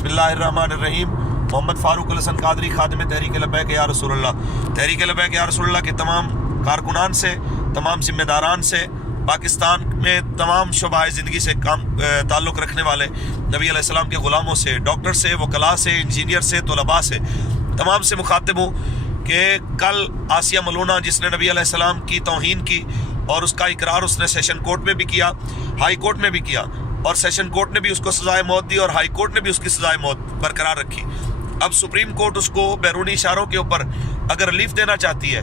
بسم اللہ الرحمن الرحیم۔ محمد فاروق الحسن قادری، خادم تحریک لبیک یا رسول اللہ۔ تحریک لبیک یا رسول اللہ کے تمام کارکنان سے، تمام ذمہ داران سے، پاکستان میں تمام شعبہ زندگی سے تعلق رکھنے والے نبی علیہ السلام کے غلاموں سے، ڈاکٹر سے، وکلاء سے، انجینئر سے، طلباء سے، تمام سے مخاطب ہوں کہ کل آسیہ ملونہ جس نے نبی علیہ السلام کی توہین کی اور اس کا اقرار اس نے سیشن کورٹ میں بھی کیا، ہائی کورٹ میں بھی کیا، اور سیشن کورٹ نے بھی اس کو سزائے موت دی اور ہائی کورٹ نے بھی اس کی سزائے موت برقرار رکھی۔ اب سپریم کورٹ اس کو بیرونی اشاروں کے اوپر اگر ریلیف دینا چاہتی ہے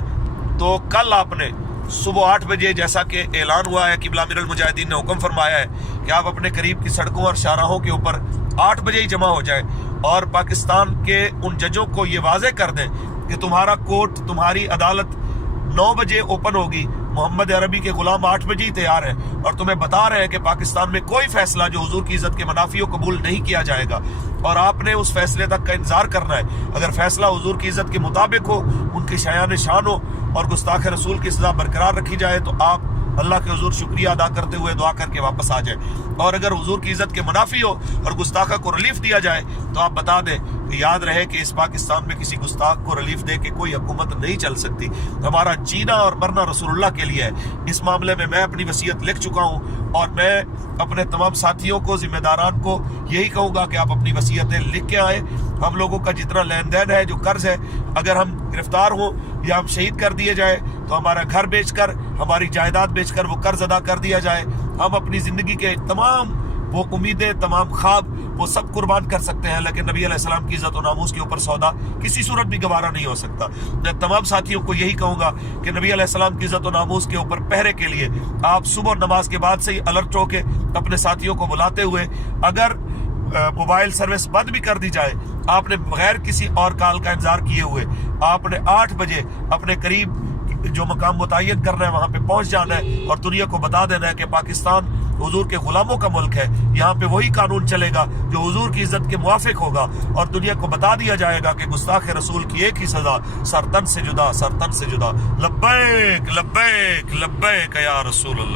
تو کل آپ نے صبح 8 بجے جیسا کہ اعلان ہوا ہے، قبلہ امیر المجاہدین نے حکم فرمایا ہے کہ آپ اپنے قریب کی سڑکوں اور شاہراہوں کے اوپر 8 بجے ہی جمع ہو جائیں اور پاکستان کے ان ججوں کو یہ واضح کر دیں کہ تمہارا کورٹ، تمہاری عدالت 9 بجے اوپن ہوگی، محمد عربی کے غلام 8 بجے ہی تیار ہیں اور تمہیں بتا رہے ہیں کہ پاکستان میں کوئی فیصلہ جو حضور کی عزت کے منافی ہو قبول نہیں کیا جائے گا اور آپ نے اس فیصلے تک کا انتظار کرنا ہے۔ اگر فیصلہ حضور کی عزت کے مطابق ہو، ان کی شایان شان ہو اور گستاخ رسول کی سزا برقرار رکھی جائے تو آپ اللہ کے حضور شکریہ ادا کرتے ہوئے دعا کر کے واپس آ جائیں، اور اگر حضور کی عزت کے منافی ہو اور گستاخہ کو ریلیف دیا جائے تو آپ بتا دیں کہ یاد رہے کہ اس پاکستان میں کسی گستاخ کو ریلیف دے کے کوئی حکومت نہیں چل سکتی۔ ہمارا جینا اور مرنا رسول اللہ کے لیے ہے۔ اس معاملے میں میں اپنی وصیت لکھ چکا ہوں اور میں اپنے تمام ساتھیوں کو، ذمہ داران کو یہی کہوں گا کہ آپ اپنی وصیتیں لکھ کے آئیں۔ ہم لوگوں کا جتنا لین دین ہے، جو قرض ہے، اگر ہم گرفتار ہوں یا ہم شہید کر دیے جائے تو ہمارا گھر بیچ کر، ہماری جائیداد بیچ کر وہ قرض ادا کر دیا جائے۔ ہم اپنی زندگی کے تمام وہ امیدیں، تمام خواب، وہ سب قربان کر سکتے ہیں، لیکن نبی علیہ السلام کی عزت و ناموس کے اوپر سودا کسی صورت بھی گوارا نہیں ہو سکتا۔ میں تمام ساتھیوں کو یہی کہوں گا کہ نبی علیہ السلام کی عزت و ناموس کے اوپر پہرے کے لیے آپ صبح نماز کے بعد سے ہی الرٹ ہو کے اپنے ساتھیوں کو بلاتے ہوئے، اگر موبائل سروس بند بھی کر دی جائے، آپ نے بغیر کسی اور کال کا انتظار کیے ہوئے آپ نے 8 بجے اپنے قریب جو مقام متعین کرنا ہے وہاں پہ پہنچ جانا ہے اور دنیا کو بتا دینا ہے کہ پاکستان حضور کے غلاموں کا ملک ہے، یہاں پہ وہی قانون چلے گا جو حضور کی عزت کے موافق ہوگا، اور دنیا کو بتا دیا جائے گا کہ گستاخ رسول کی ایک ہی سزا، سرتن سے جدا، سرتن سے جدا۔ لبیک لبیک لبیک یا رسول اللہ۔